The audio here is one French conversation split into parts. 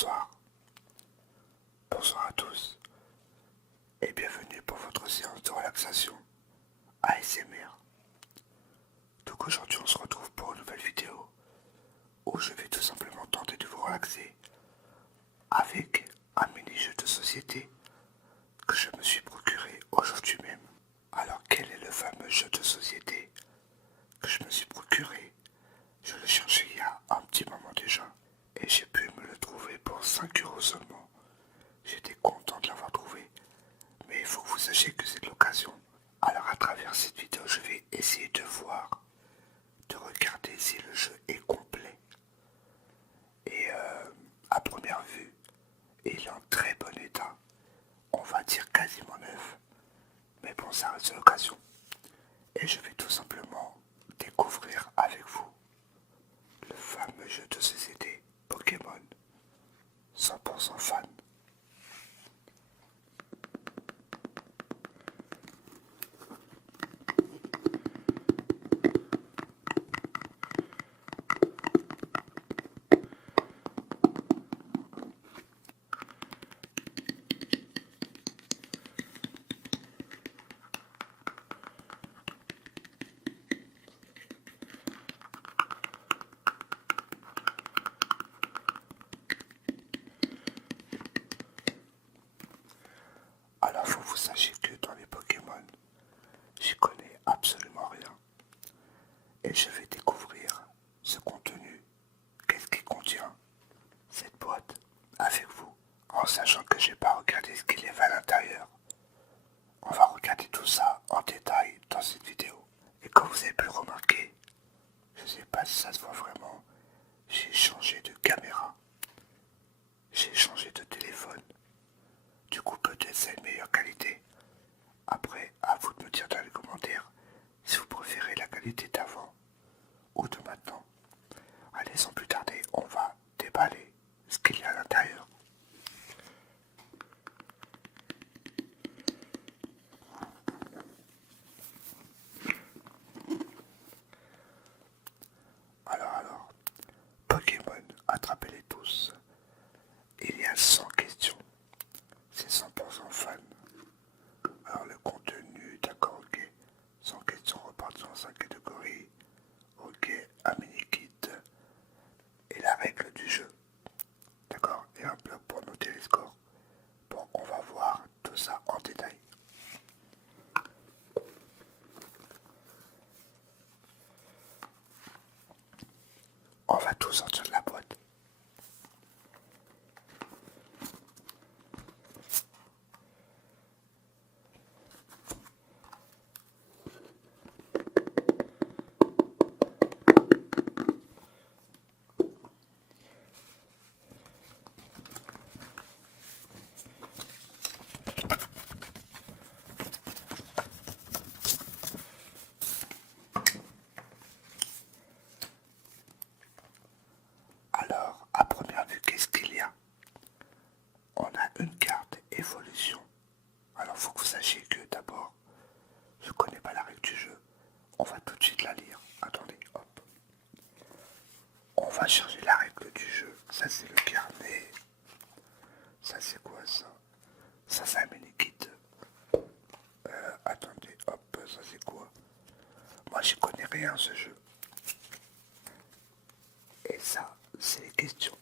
Bonsoir, bonsoir à tous et bienvenue pour votre séance de relaxation ASMR. Donc aujourd'hui on se retrouve pour une nouvelle vidéo où je vais tout simplement tenter de vous relaxer avec un mini-jeu de société que je me suis procuré aujourd'hui même. Alors quel est le fameux jeu de société que je me suis procuré? Je le cherchais il y a un petit moment déjà et j'ai pu me le trouver pour 5 € seulement. J'étais content de l'avoir trouvé, mais il faut que vous sachiez que c'est de l'occasion. Alors à travers cette vidéo, je vais essayer de voir, de regarder si le jeu est complet. Et à première vue, il est en très bon état. On va dire quasiment neuf. Mais bon, ça reste l'occasion. Et je vais tout simplement découvrir avec vous le fameux jeu de société Pokémon 100% fan. Alors faut que vous sachiez que dans les Pokémon, j'y connais absolument rien. Et je vais découvrir ce contenu, qu'est-ce qui contient cette boîte avec vous, en sachant que j'ai pas regardé ce qu'il y avait à l'intérieur. On va regarder tout ça en détail dans cette vidéo. Et comme vous avez pu le remarquer, je sais pas si ça se voit vraiment, j'ai changé de caméra, j'ai changé de téléphone. Du coup peut-être c'est une meilleure qualité. Après, à vous de me dire dans les commentaires si vous préférez la qualité d'avant ou de maintenant. Allez, sans plus tarder, on va déballer ce qu'il y a à l'intérieur. Alors, Pokémon, attrapez-les tous. Il y a 100 questions. C'est 100% fan. Alors le contenu, d'accord, ok. 100 questions repartent dans 5 catégories. Ok, un mini-kit. Et la règle du jeu. D'accord, et un bloc pour noter les scores. Bon, on va voir tout ça en détail. On va tout sortir de la boîte. Alors, à première vue, qu'est-ce qu'il y a? On a une carte évolution. Alors, faut que vous sachiez que d'abord, je connais pas la règle du jeu. On va tout de suite la lire. Attendez, hop. On va chercher la règle du jeu. Ça, c'est le carnet. Ça, c'est quoi ça? Ça, c'est un mini-kit. Attendez, hop, ça, c'est quoi? Moi, j'y connais rien, ce jeu. Et ça, c'est les questions.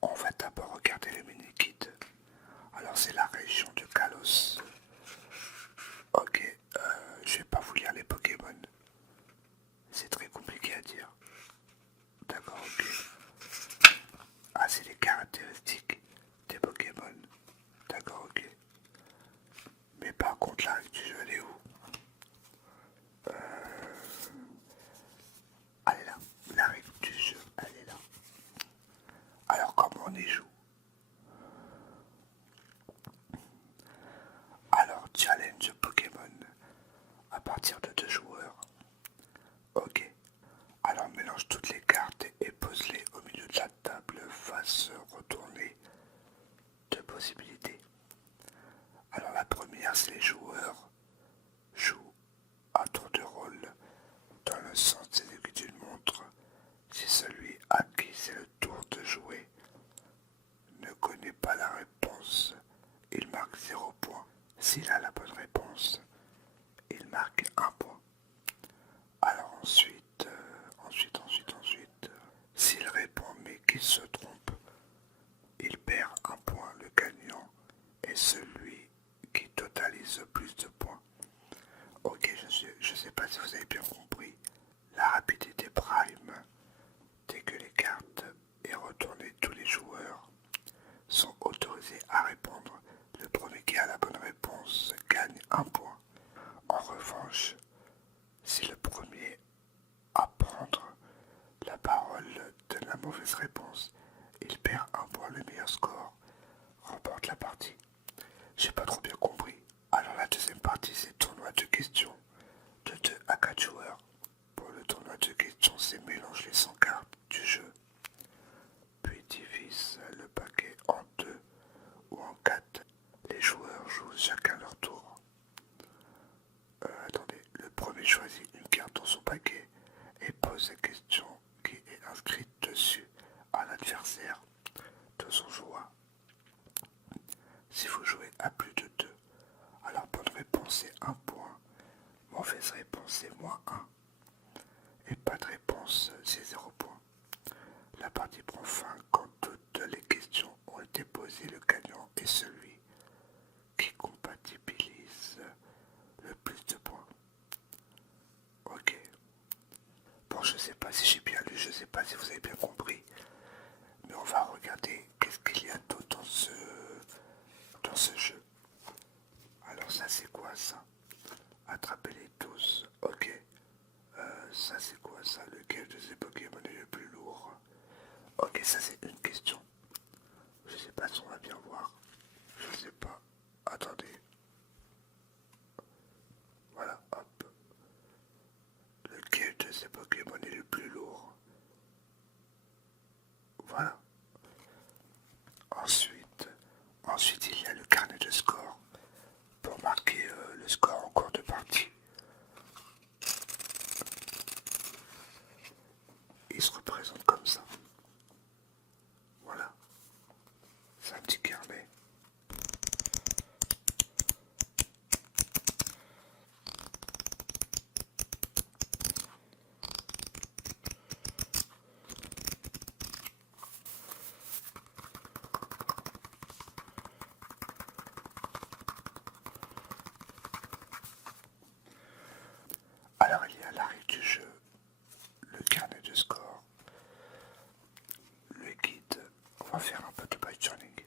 On va d'abord regarder le mini-kit. Alors, c'est la région de Kalos. Ok, je vais pas vous lire les Pokémon. C'est très compliqué à dire. D'accord, ok. Ah, c'est les caractéristiques des Pokémon. D'accord, ok. Mais par contre, la règle du jeu, elle est où? Ensuite, s'il répond mais qu'il se trompe, il perd un point. Le gagnant est celui qui totalise le plus de points. Ok, je sais pas si vous avez bien compris. La rapidité prime, dès que les cartes est retournée, tous les joueurs sont autorisés à répondre. Le premier qui a la bonne réponse gagne un point. En revanche, si le premier à prendre la parole donne la mauvaise réponse, il perd un point. Le meilleur score remporte la partie. J'ai pas trop bien compris. Alors la deuxième partie, c'est tournoi de questions de 2 à 4 joueurs. Pour le tournoi de questions, c'est mélange les 100 cartes du jeu, puis divise le paquet en 2 ou en 4. Les joueurs jouent chacun leur tour. Attendez, le premier choisit une carte dans son paquet et pose la question qui est inscrite dessus à l'adversaire de son choix. Si vous jouez à plus de 2, alors bonne réponse c'est 1 point, mauvaise réponse c'est -1, et pas de réponse c'est 0 point. La partie prend fin quand toutes les questions ont été posées. Le gagnant est celui qui compatibilise le plus de points. Ok. Bon, je sais pas si j'ai bien lu, je sais pas si vous avez bien compris, mais on va regarder qu'est-ce qu'il y a d'autre dans ce jeu. Alors ça c'est quoi ça? Attrapez-les tous. Ok. Ça c'est quoi ça? Lequel de ces Pokémon est le plus lourd? Ok, ça c'est une question. Je sais pas si on va bien voir. Je sais pas. Attendez. Voilà, hop. Lequel de ces Pokémon est le plus lourd? Voilà. Ensuite, il y a le carnet de score pour marquer le score en cours de partie. Il se représente comme ça. Voilà. C'est un petit carnet. Alors il y a l'arrêt du jeu, le carnet de score, le guide. On va faire un peu de bike journaling.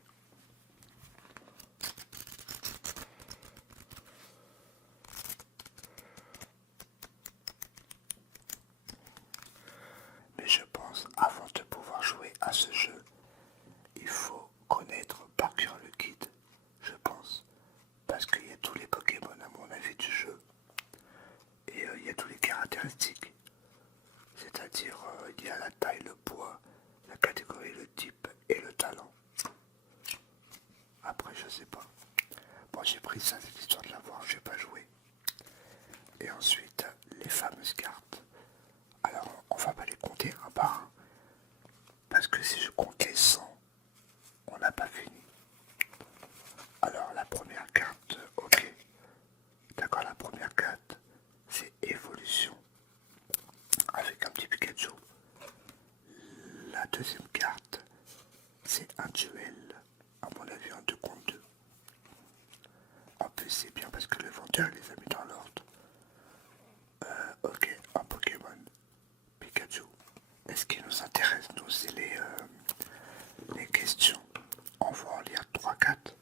Mais je pense, avant de pouvoir jouer à ce jeu, il faut connaître par cœur le guide, je pense. Parce qu'il y a tous les Pokémon à mon avis du jeu. Et il y a tous les caractéristiques. C'est-à-dire, il y a la taille, le poids, la catégorie, le type et le talent. Après, je sais pas. Bon, j'ai pris ça, c'est l'histoire de l'avoir, je vais pas jouer. Et ensuite, les fameuses cartes. Alors, on va pas les compter un par un. Parce que si je compte les 100, on n'a pas fini. Alors, la première carte, ok. D'accord, la première carte, c'est évolution. Avec un petit Pikachu. La deuxième carte, c'est un duel. À mon avis, un 2 contre 2. En plus, c'est bien parce que le vendeur les a mis dans l'ordre. Ok, un Pokémon. Pikachu. Et ce qui nous intéresse, nous, c'est les questions. On va en lire 3-4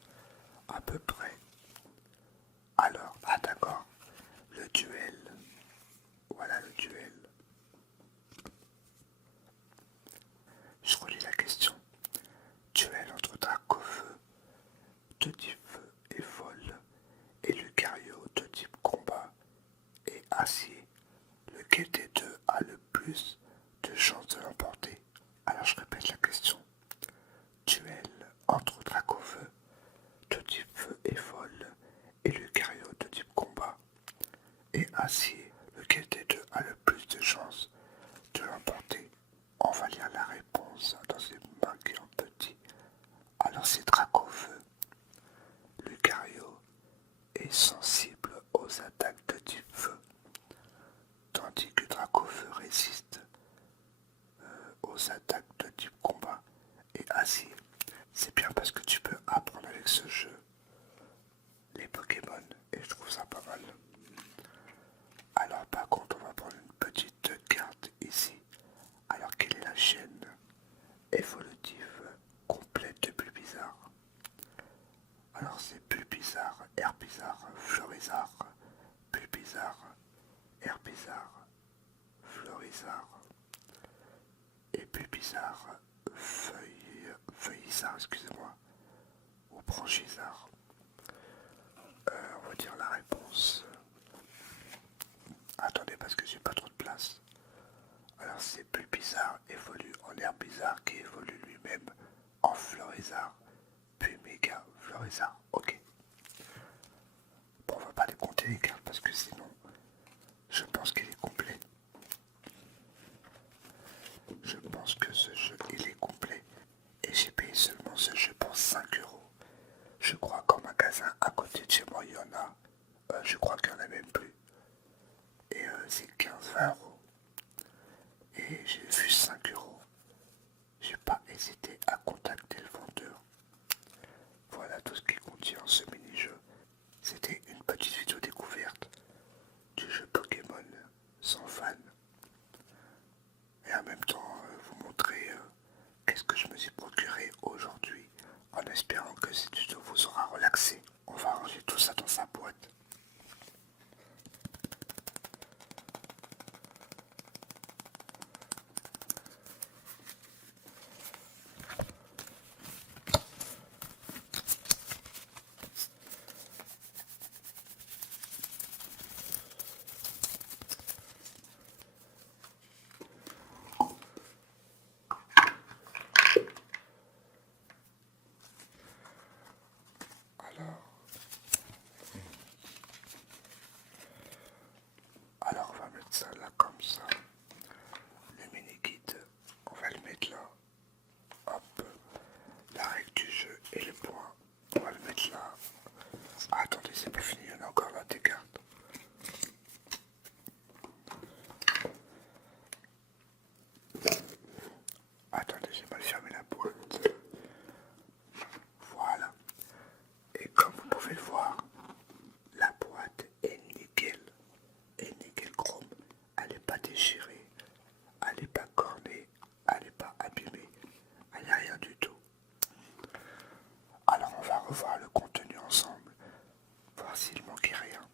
à peu près. Alors, ah d'accord, le duel. Voilà le duel. Je relis la question. Duel entre Dracofeu, de type feu et vol, et Lucario de type combat et acier. Lequel des deux a le plus de chances de l'emporter? Alors je répète la question. Duel entre Dracofeu, de type feu et vol, et Lucario de type combat et acier. Lequel des deux a le plus de chances de l'emporter? On va lire la réponse dans une marque en petit. Alors c'est Dracofeu. Lucario est sensible aux attaques de type feu, tandis que Dracofeu évolutive complète de Bulbizarre. Alors c'est Bulbizarre, Herbizarre, Florizarre, Bulbizarre, Herbizarre, Florizarre et Bulbizarre, Feuillisard, excusez-moi, ou Branchisard. On va dire la réponse. Attendez parce que j'ai pas trop de place. Alors c'est Bulbizarre évolue en Herbizarre qui évolue lui-même en Florizarre, puis Méga Florizarre. Ok. Bon, on va pas les compter les cartes parce que sinon je pense qu'il est complet. Je pense que ce jeu il est complet et j'ai payé seulement ce jeu pour 5 euros. Je crois qu'en magasin à côté de chez moi il y en a. Je crois qu'il n'y en a même plus. Et c'est 15-20 euros. Et j'ai vu 5 euros. J'ai pas hésité à contacter le vendeur. Voilà tout ce qui contient ce mini-jeu. C'était une petite vidéo découverte du jeu Pokémon sans fan. Et en même temps, vous montrer qu'est-ce que je me suis procuré aujourd'hui, en espérant que cette vidéo vous aura relaxé. On va ranger tout ça dans sa boîte. Alors on va mettre ça là comme ça. Le mini-kit, on va le mettre là. Hop. La règle du jeu et les points, on va le mettre là. Ah, attendez, c'est pas fini, il y en a encore là des cartes. Attendez, j'ai mal fermé la boîte. Voilà. Et comme vous pouvez le voir, la boîte est nickel. Et nickel chrome. Elle n'est pas déchirée. Elle n'est pas cornée. Elle n'est pas abîmée. Elle n'est rien du tout. Alors on va revoir le contenu ensemble. Voir s'il manquait rien.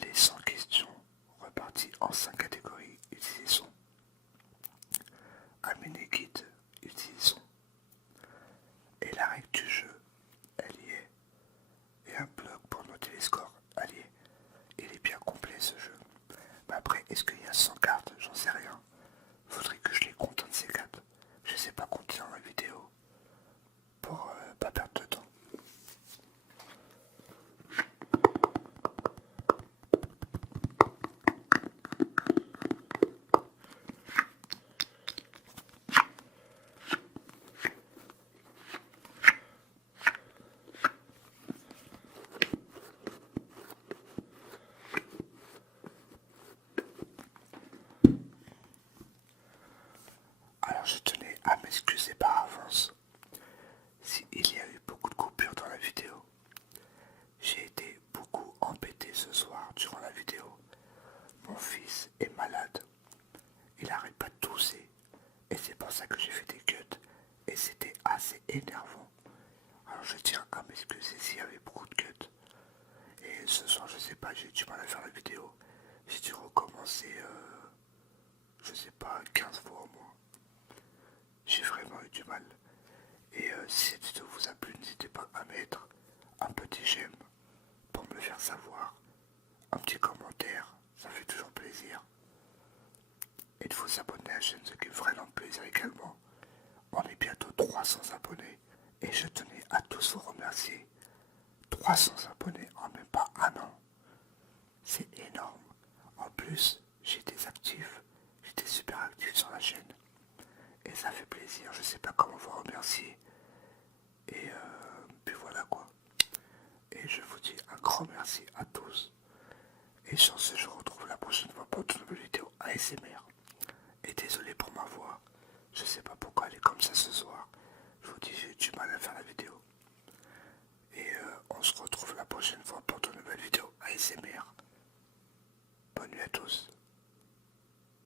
Les 100 questions reparties en 5 catégories. Utilisons un mini-kit. Utilisons. Et la règle du jeu, elle y est. Et un bloc pour noter les scores, elle y est. Il est bien complet ce jeu. Mais après, est-ce qu'il y a 100 cartes? J'en sais rien. Faudrait que je les compte un de ces cartes. Je sais pas compter dans la vidéo. Pour pas perdre de temps. Alors je tenais à m'excuser par avance s'il y a eu beaucoup de coupures dans la vidéo. J'ai été beaucoup embêté ce soir durant la vidéo. Mon fils est malade. Il n'arrête pas de tousser. Et c'est pour ça que j'ai fait des cuts. Et c'était assez énervant. Alors je tiens à m'excuser s'il y avait beaucoup de cuts. Et ce soir, je sais pas, j'ai eu du mal à faire la vidéo. J'ai dû recommencer, je sais pas, 15 fois au moins. J'ai vraiment eu du mal. Et si cette vidéo vous a plu, n'hésitez pas à mettre un petit j'aime pour me le faire savoir. Un petit commentaire, ça fait toujours plaisir. Et de vous abonner à la chaîne, ce qui est vraiment plaisir également. On est bientôt 300 abonnés. Et je tenais à tous vous remercier. 300 abonnés en même pas un an. C'est énorme. En plus, j'étais actif. J'étais super actif sur la chaîne. Et ça fait plaisir. Je sais pas comment vous remercier. Et puis voilà quoi. Et je vous dis un grand merci à tous. Et sur ce, je vous retrouve la prochaine fois pour une nouvelle vidéo ASMR. Et désolé pour ma voix. Je sais pas pourquoi elle est comme ça ce soir. Je vous dis, j'ai eu du mal à faire la vidéo.